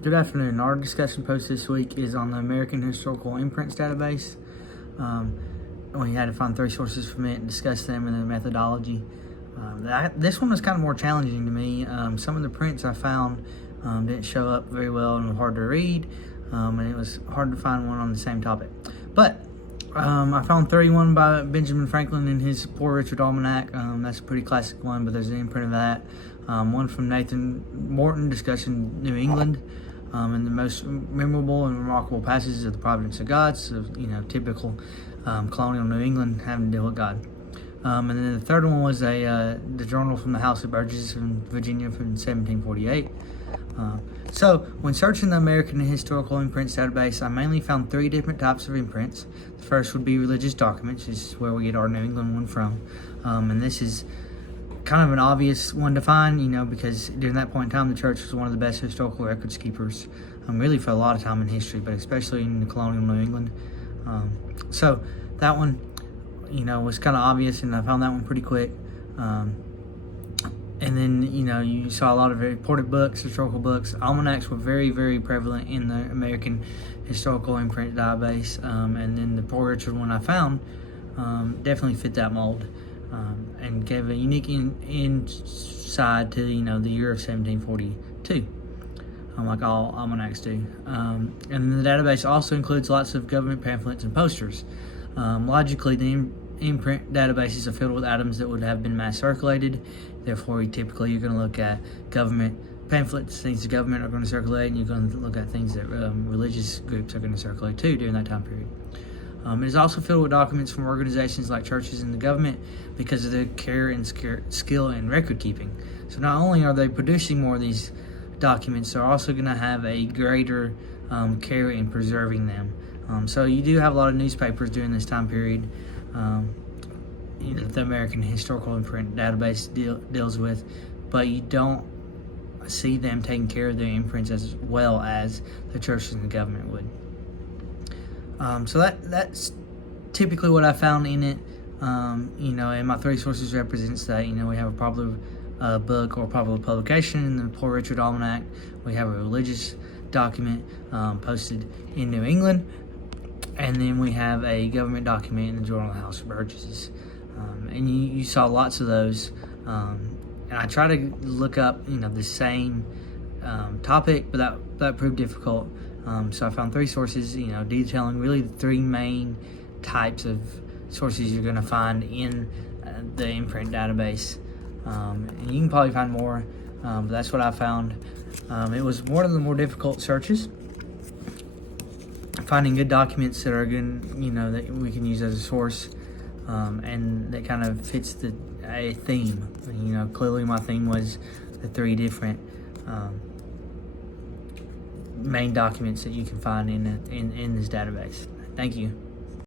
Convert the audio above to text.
Good afternoon. Our discussion post this week is on the American Historical Imprints database. We had to find 3 sources from it and discuss them and the methodology. This one was kind of more challenging to me. Some of the prints I found didn't show up very well and were hard to read, and it was hard to find one on the same topic. But I found 31 by Benjamin Franklin in his Poor Richard Almanac. That's a pretty classic one, but there's an imprint of that. One from Nathan Morton discussing New England, and the most memorable and remarkable passages of the providence of God, so, typical colonial New England having to deal with God. And then the third one was the journal from the House of Burgesses in Virginia from 1748. So when searching the American Historical Imprints database, I mainly found 3 different types of imprints. The first would be religious documents. This is where we get our New England one from. And this is kind of an obvious one to find, because during that point in time, the church was one of the best historical records keepers, really for a lot of time in history, but especially in the colonial New England. So that one, was kind of obvious, and I found that one pretty quick. And then, you saw a lot of reported books, historical books. Almanacs were very, very prevalent in the American Historical Imprint database. And then the Poor Richard one I found definitely fit that mold, and gave a unique insight to, the year of 1742, like all almanacs do. And the database also includes lots of government pamphlets and posters. Logically, the imprint databases are filled with items that would have been mass circulated. Therefore, you're going to look at government pamphlets, things the government are going to circulate, and you're going to look at things that religious groups are going to circulate too during that time period. It is also filled with documents from organizations like churches and the government because of their care and skill in record keeping. So not only are they producing more of these documents, they're also going to have a greater care in preserving them. So you do have a lot of newspapers during this time period the American Historical Imprint database deals with, but you don't see them taking care of their imprints as well as the churches and the government would. So that's typically what I found in it. And my 3 sources represents that. We have a popular book or popular publication in the Poor Richard Almanac. We have a religious document posted in New England. And then we have a government document in the Journal of the House of Burgesses. And you saw lots of those. And I try to look up, the same topic, but that proved difficult. So I found 3 sources, detailing really the 3 main types of sources you're going to find in the imprint database. And you can probably find more, but that's what I found. It was one of the more difficult searches, finding good documents that are good, that we can use as a source, and that kind of fits a theme. Clearly my theme was the 3 different main documents that you can find in this database. Thank you.